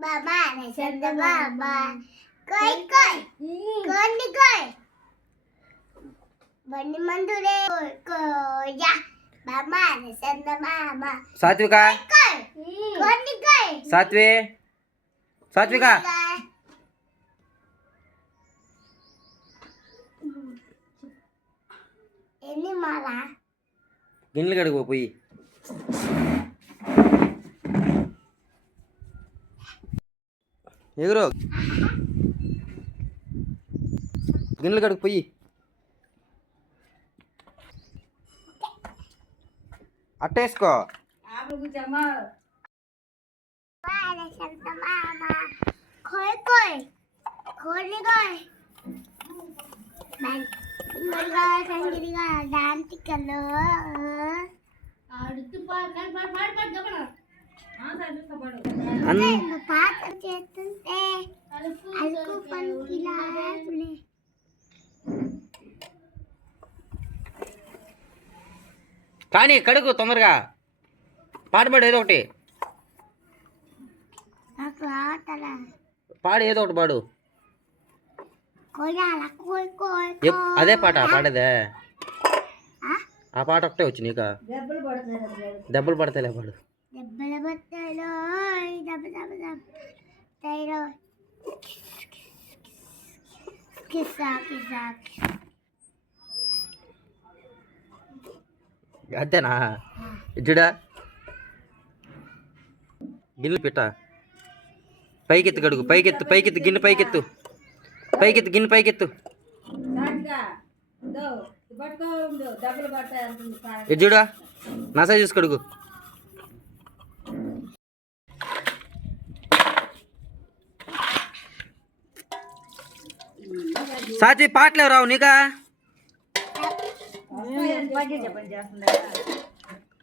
బాబా చంద బాబా కోయ్ కోయ్ కోని కోయ్ బండి మందురే కోయా బాబా చంద బాబా సాత్విక కోని కోయ్ సాత్విక ఎన్ని మాలా గిన్నెలు కడుగు పోయి ఎగురు గిన్నెలు కడుగు పోయి అట్టేసుకో కోయ్ కోయ్ కోని కోయ్ మురుగా సంగిరిగా దాంతికలో ఆడుతూ పాడు గమన పాట చేస్తుంటే అలుకు పలుకిలాడులే కానీ కడుగు తొందరగా పాట పాడు ఏదో ఒకటి నాకు ఆటలా పాడు ఏదో ఒకటి పాడు కోయాల కోయ్ కోయ్ అదే పాట పాడేదే ఆ పాట ఒకటే వచ్చి నీకు దెబ్బలు పడతాయిలే పాడు దెబ్బలు పడతాయిలో దెబ్బ దెబ్బ దెబ్బ కిస్సా కిస్సా అంతేనా ఇచ్చుడా గిన్నెలు పెట్ట పైకెత్తు కడుగు పైకెత్తు గిన్నె పైకెత్తు గిన్నె పైకెత్తు ఇచ్చుడా నసా చూసి కడుగు సాచి పాటలే రావు నీకా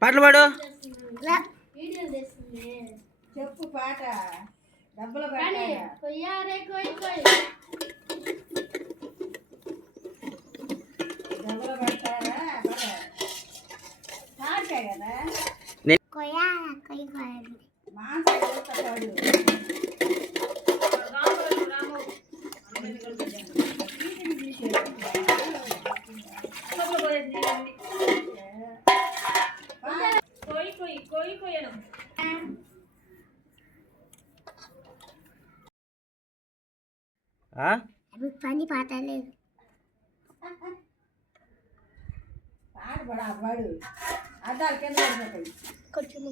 పాటలు పాడు చెప్పు పాట డబ్బులు పని పాట లేదు పాడు అద్దాలు కింద కొంచెం